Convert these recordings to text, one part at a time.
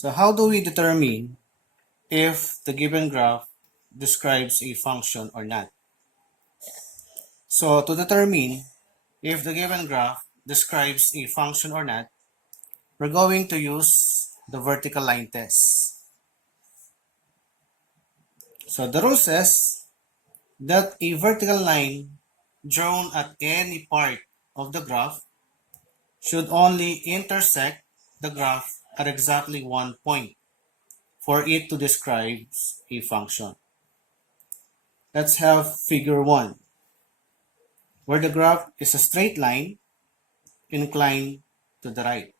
So how do we determine if the given graph describes a function or not? So to determine if the given graph describes a function or not, we're going to use the vertical line test. So the rule says that a vertical line drawn at any part of the graph should only intersect the graph at exactly one point for it to describe a function. Let's have figure 1, where the graph is a straight line inclined to the right.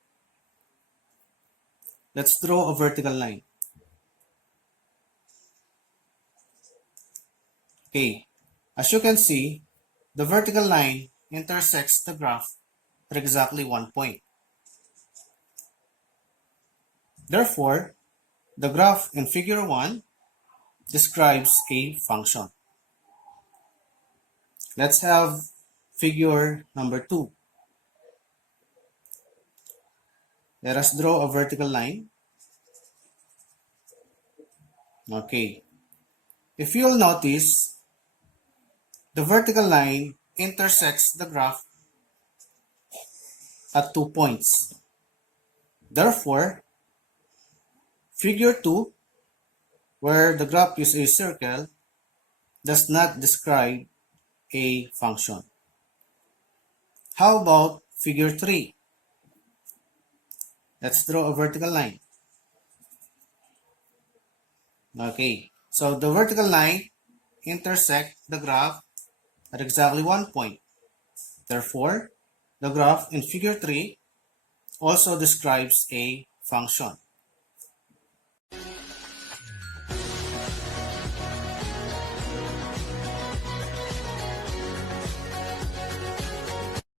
Let's draw a vertical line. Okay, as you can see, the vertical line intersects the graph at exactly one point. Therefore, the graph in figure 1 describes a function. Let's have figure number 2. Let us draw a vertical line. Okay. If you'll notice, the vertical line intersects the graph at 2 points. Therefore, figure 2, where the graph is a circle, does not describe a function. How about figure 3? Let's draw a vertical line. Okay, so the vertical line intersects the graph at exactly one point. Therefore, the graph in figure 3 also describes a function.